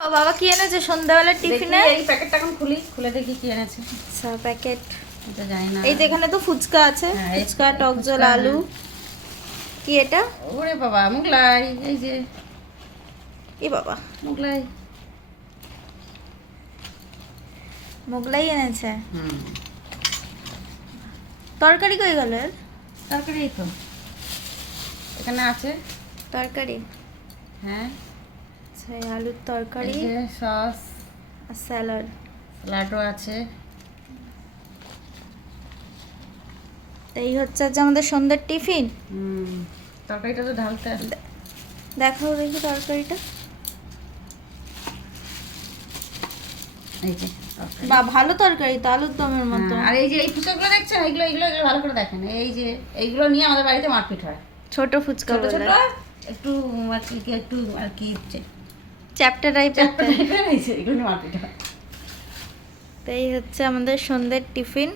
ও বাবা কি এনেছে সন্ধ্যাবেলার টিফিনে? এই প্যাকেটটা এখন খুলে দেখি কি এনেছে। আচ্ছা প্যাকেট এটা জানি না। এই যে এখানে তো ফুচকা আছে, হ্যাঁ, এই ফুচকা টক জল ফুচকা, আলু। কি এটা? ওরে বাবা মোগলাই, এই যে এ বাবা মোগলাই। মোগলাই এনেছে। হুম, তরকারি কই গেল এর? তরকারি এই তো এখানে আছে। তরকারি হ্যাঁ, আচ্ছা এই আলুর তরকারি এই যে সস, আর স্যালাড। স্যালাডও আছে। এই হচ্ছে আজ আমাদের সন্ধ্যার টিফিন। হুম, তরকারিটা তো ঢালতে আছে। দেখাও দেখি তরকারিটা। এই যে তরকারি। বা ভালো তরকারি তো, আলুর দমের মতো। হ্যাঁ, আর এই যে এই ফুচকাগুলো দেখছেন, এগুলো এগুলো এগুলো ভালো করে দেখেন। এই যে এইগুলো নিয়ে আমাদের বাড়িতে মারপিট হয়। ছোট ফুচকা ছোট ছোট বলে একটু একটু আর কি চ্যাপ্টা টাইপের। টাইপের, এই যে এগুলো নিয়ে মারপিট হয়। তো এই হচ্ছে আমাদের সন্ধ্যের টিফিন।